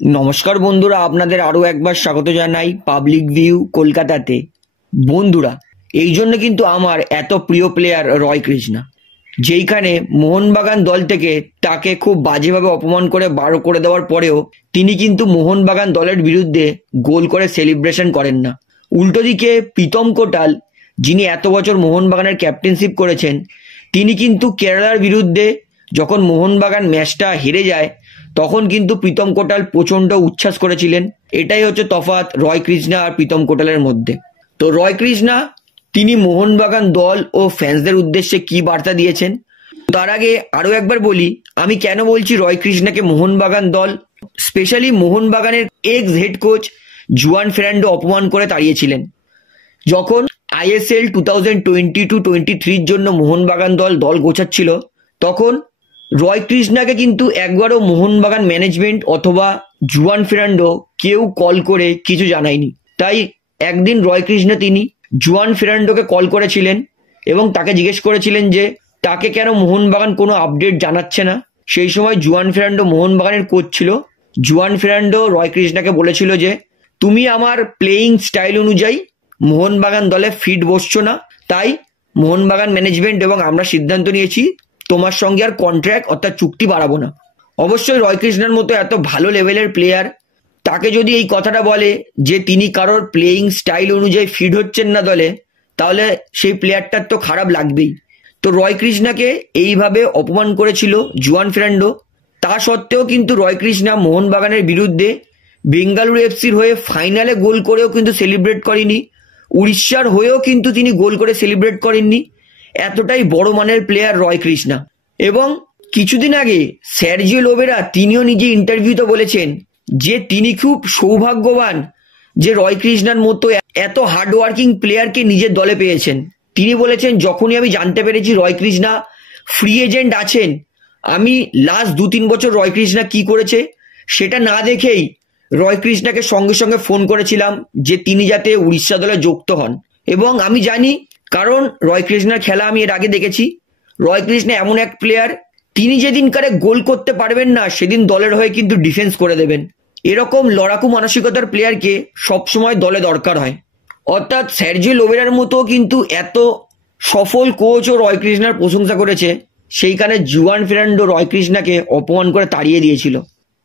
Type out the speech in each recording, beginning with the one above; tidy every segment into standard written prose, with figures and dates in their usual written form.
নমস্কার বন্ধুরা, আপনাদের আরো একবার স্বাগত জানাই পাবলিক ভিউ কলকাতাতে। বন্ধুরা, এই জন্য কিন্তু আমার এত প্রিয় প্লেয়ার রয় কৃষ্ণা, যেইখানে মোহনবাগান দল থেকে তাকে খুব বাজেভাবে অপমান করে বার করে দেওয়ার পরেও তিনি কিন্তু মোহনবাগান দলের বিরুদ্ধে গোল করে সেলিব্রেশন করেন না। উল্টো দিকে প্রীতম কোটাল, যিনি এত বছর মোহনবাগানের ক্যাপ্টেনশিপ করেছেন, তিনি কিন্তু কেরালার বিরুদ্ধে যখন মোহনবাগান ম্যাচটা হেরে যায় তখন কিন্তু প্রীতম কোটাল প্রচন্ড উচ্ছ্বাস করেছিলেন। এটাই হচ্ছে তফাৎ রয় কৃষ্ণা আর প্রীতম কোটালের মধ্যে। তো রয় কৃষ্ণা তিনি মোহনবাগান দল ও ফ্যান্সদের উদ্দেশ্যে কি বার্তা দিয়েছেন, তার আগে আরো একবার বলি আমি কেন বলছি রয় কৃষ্ণাকে মোহনবাগান দল, স্পেশালি মোহনবাগানের x head coach Juan Ferrando অপমান করে তাড়িয়েছিলেন। যখন ISL 2022-23 জন্য মোহনবাগান দল গোছাচ্ছিল, তখন রয় কৃষ্ণাকে কিন্তু একবারও মোহনবাগান ম্যানেজমেন্ট অথবা জুয়ান ফেরান্ডো কেউ কল করে কিছু জানায়নি। তাই একদিন রয় কৃষ্ণা তিনি জুয়ান ফেরান্ডোকে কল করেছিলেন এবং তাকে জিজ্ঞেস করেছিলেন যে তাকে কেন মোহনবাগান কোনো আপডেট জানাচ্ছে না। সেই সময় জুয়ান ফেরান্ডো মোহনবাগানের কোচ ছিল। জুয়ান ফেরান্ডো রয় কৃষ্ণাকে বলেছিল যে তুমি আমার প্লেয়িং স্টাইল অনুযায়ী মোহনবাগান দলে ফিট বসছো না, তাই মোহনবাগান ম্যানেজমেন্ট এবং আমরা সিদ্ধান্ত নিয়েছি তোমার সঙ্গে আর কন্ট্রাক্ট অর্থাৎ চুক্তি বাড়াবো না। অবশ্যই রয় কৃষ্ণার মতো এত ভালো লেভেলের প্লেয়ার তাকে যদি এই কথাটা বলে যে তিনি কারোর প্লেয়িং স্টাইল অনুযায়ী ফিট হচ্ছেন না দলে, তাহলে সেই প্লেয়ারটার তো খারাপ লাগবেই। তো রয় কৃষ্ণাকে এইভাবে অপমান করেছিল জুয়ান ফেরান্ডো। তা সত্ত্বেও কিন্তু রয় কৃষ্ণা মোহনবাগানের বিরুদ্ধে বেঙ্গালুরু এফসির হয়ে ফাইনালে গোল করেও কিন্তু সেলিব্রেট করেনি, উড়িষ্যার হয়েও কিন্তু তিনি গোল করে সেলিব্রেট করেননি। এতটাই বড় মানের প্লেয়ার রয় কৃষ্ণা। এবং কিছুদিন আগে সার্জিও লোবেরা তিনিও নিজে ইন্টারভিউতে বলেছেন যে তিনি খুব সৌভাগ্যবান যে রয় কৃষ্ণার মতো এত হার্ডওয়ার্কিং প্লেয়ারকে নিজের দলে পেয়েছেন। তিনি বলেছেন যখনই আমি জানতে পেরেছি রয় কৃষ্ণা ফ্রি এজেন্ট আছেন, আমি লাস্ট 2-3 বছর রয় কৃষ্ণা কি করেছে সেটা না দেখেই রয় কৃষ্ণাকে সঙ্গে সঙ্গে ফোন করেছিলাম যে তিনি যাতে উড়িষ্যা দলে যুক্ত হন। এবং আমি জানি, কারণ রয় কৃষ্ণার খেলা আমি এর আগে দেখেছি। রয় কৃষ্ণা এমন এক প্লেয়ার, তিনি যেদিন কারে গোল করতে পারবেন না সেদিন দলের হয়ে কিন্তু ডিফেন্স করে দেবেন। এরকম লড়াকু মানসিকতার প্লেয়ারকে সবসময় দলে দরকার হয়। অর্থাৎ সার্জিও লোবেরার মতো কিন্তু এত সফল কোচও রয় কৃষ্ণার প্রশংসা করেছে, সেইখানে জুয়ান ফেরান্ডো রয় কৃষ্ণাকে অপমান করে তাড়িয়ে দিয়েছিল।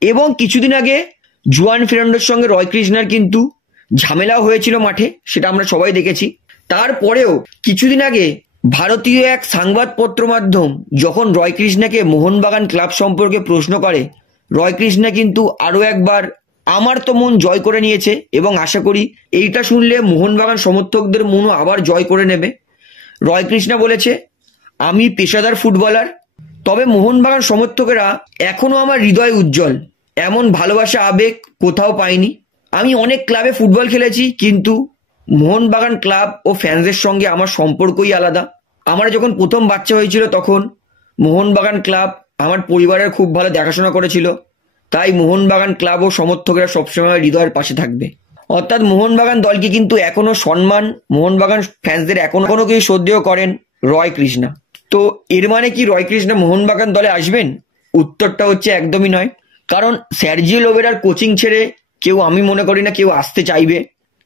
এবং কিছুদিন আগে জুয়ান ফেরান্ডোর সঙ্গে রয় কৃষ্ণার কিন্তু ঝামেলাও হয়েছিল মাঠে, সেটা আমরা সবাই দেখেছি। তারপরেও কিছুদিন আগে ভারতীয় এক সংবাদপত্র মাধ্যম যখন রয় কৃষ্ণাকে মোহনবাগান ক্লাব সম্পর্কে প্রশ্ন করে, রয় কৃষ্ণা কিন্তু আরো একবার আমার তো মন জয় করে নিয়েছে এবং আশা করি এইটা শুনলে মোহনবাগান সমর্থকদের মনও আবার জয় করে নেবে। রয় কৃষ্ণা বলেছে, আমি পেশাদার ফুটবলার, তবে মোহনবাগান সমর্থকেরা এখনো আমার হৃদয় উজ্জ্বল, এমন ভালোবাসা আবেগ কোথাও পাইনি। আমি অনেক ক্লাবে ফুটবল খেলেছি, কিন্তু মোহনবাগান ক্লাব ও ফ্যান্সদের সঙ্গে আমার সম্পর্কই আলাদা। আমার যখন প্রথম বাচ্চা হয়েছিল তখন মোহনবাগান ক্লাব আমার পরিবারের খুব ভালো দেখাশোনা করেছিল, তাই মোহনবাগান ক্লাব ও সমর্থকেরা সবসময় হৃদয়ের পাশে থাকবে। অর্থাৎ মোহনবাগান দলকে কিন্তু এখনো সম্মান, মোহনবাগান ফ্যান্সদের এখনো কেউ শ্রদ্ধেয় করেন রয় কৃষ্ণা। তো এর মানে কি রয় কৃষ্ণা মোহনবাগান দলে আসবেন? উত্তরটা হচ্ছে একদমই নয়। কারণ সার্জিও লোবেরার কোচিং ছেড়ে কেউ, আমি মনে করি না কেউ আসতে চাইবে।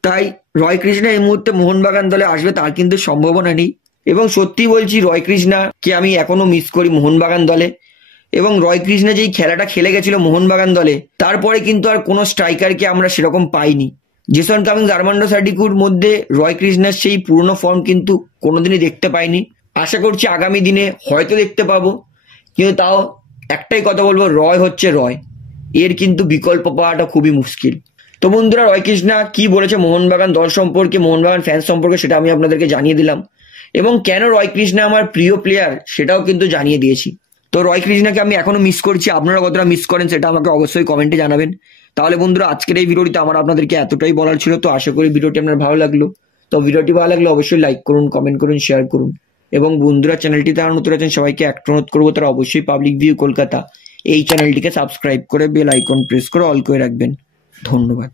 তাই রয় কৃষ্ণা এই মুহূর্তে মোহনবাগান দলে আসবে তার কিন্তু সম্ভাবনা নেই। এবং সত্যি বলছি, রয় কৃষ্ণাকে আমি এখনো মিস করি মোহনবাগান দলে। এবং রয় কৃষ্ণা যেই খেলাটা খেলে গেছিল মোহনবাগান দলে, তারপরে কিন্তু আর কোনো স্ট্রাইকারকে আমরা সেরকম পাইনি। জেসন কামিন্স, আর্মান্ডো সার্ডিকুর মধ্যে রয় কৃষ্ণার সেই পুরনো ফর্ম কিন্তু কোনোদিনই দেখতে পাইনি। আশা করছি আগামী দিনে হয়তো দেখতে পাবো, কিন্তু তাও একটাই কথা বলবো, রয় হচ্ছে রয়, এর কিন্তু বিকল্প পাওয়াটা খুবই মুশকিল। তো বন্ধুরা, রয় কৃষ্ণা কি বলেছে মোহনবাগান দল সম্পর্কে, মোহনবাগান ফ্যান্স সম্পর্কে, সেটা আমি আপনাদেরকে জানিয়ে দিলাম। এবং কেন রয় কৃষ্ণা আমার প্রিয় প্লেয়ার সেটাও কিন্তু জানিয়ে দিয়েছি। তো রয় কৃষ্ণাকে আমি এখনো মিস করছি, আপনারা কতটা মিস করেন সেটা আমাকে অবশ্যই কমেন্টে জানাবেন। তাহলে বন্ধুরা, আজকের এই ভিডিওটিতে আমার আপনাদেরকে এতটাই বলার ছিল। তো আশা করি ভিডিওটি আপনার ভালো লাগলো। তো ভিডিওটি ভালো লাগলে অবশ্যই লাইক করুন, কমেন্ট করুন, শেয়ার করুন। এবং বন্ধুরা, চ্যানেলটিতে আর নতুন আছেন সবাইকে একটা অনুরোধ করবো, তারা অবশ্যই পাবলিক ভিউ কলকাতা এই চ্যানেলটিকে সাবস্ক্রাইব করে বেল আইকন প্রেস করে অল করে রাখবেন। ধন্যবাদ।